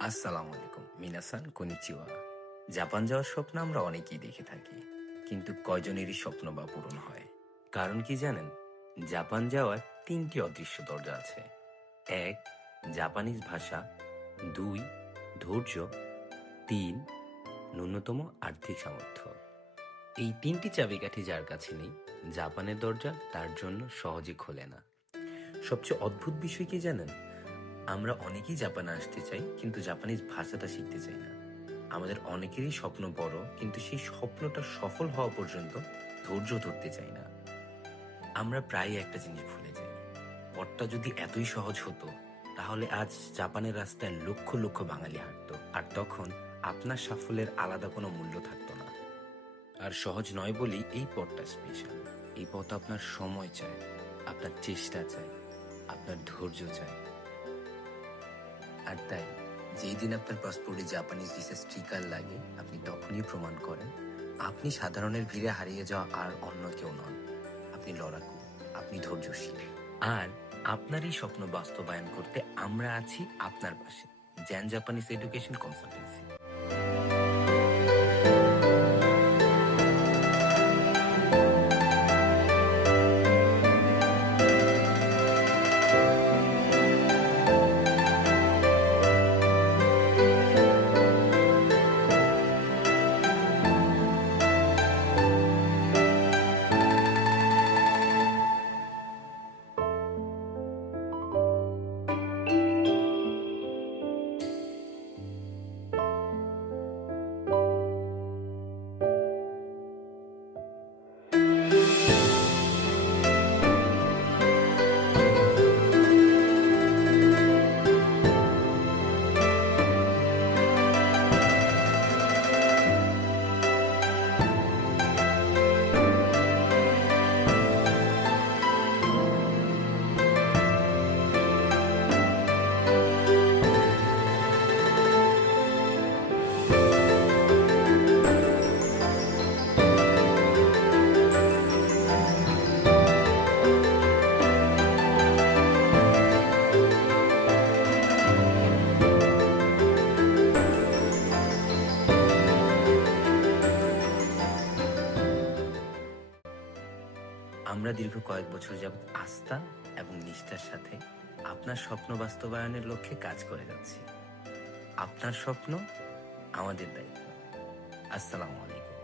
আসসালামু আলাইকুম মিনাসান, কনিচিওয়া। জাপান যাওয়ার স্বপ্ন আমরা অনেকেই দেখে থাকি, কিন্তু কয়জনেরই স্বপ্ন বা পূরণ হয়? কারণ কি জানেন? জাপান যাওয়ার তিনটি অদৃশ্য দরজা আছে। এক, জাপানিজ ভাষা। দুই, ধৈর্য। তিন, ন্যূনতম আর্থিক সামর্থ্য। এই তিনটি চাবিকাঠি যার কাছে নেই, জাপানের দরজা তার জন্য সহজে খোলে না। সবচেয়ে অদ্ভুত বিষয় কি জানেন? আমরা অনেকেই জাপানে আসতে চাই, কিন্তু জাপানিজ ভাষাটা শিখতে চাই না। আমাদের অনেকেরই স্বপ্ন বড়, কিন্তু সেই স্বপ্নটা সফল হওয়া পর্যন্ত ধৈর্য ধরতে চাই না। আমরা প্রায় একটা জিনিস ভুলে যাই। পথটা যদি এতই সহজ হতো, তাহলে আজ জাপানের রাস্তায় লক্ষ লক্ষ বাঙালি হাঁটতো, আর তখন আপনার সাফল্যের আলাদা কোনো মূল্য থাকতো না। আর সহজ নয় বলেই এই পথটা স্পেশাল এই পথ আপনার সময় চায়, আপনার চেষ্টা চায়, আপনার ধৈর্য চায়। আর তাই, যেই দিন আপনার পাসপোর্টে জাপানিজ ভিসা স্টিকার লাগে, আপনি তখনই প্রমাণ করেন, আপনি সাধারণের ভিড়ে হারিয়ে যাওয়া আর অন্য কেউ নন। আপনি লড়াকু, আপনি ধৈর্যশীল। আর আপনার এই স্বপ্ন বাস্তবায়ন করতে আমরা আছি আপনার পাশে জ্যান জাপানিজ এডুকেশন কনসালটেন্সি আমরা দীর্ঘ কয়েক বছর যাবৎ আস্থা এবং নিষ্ঠার সাথে আপনার স্বপ্ন বাস্তবায়নের লক্ষ্যে কাজ করে যাচ্ছি। আপনার স্বপ্ন আমাদের দায়িত্ব। আসসালামু আলাইকুম।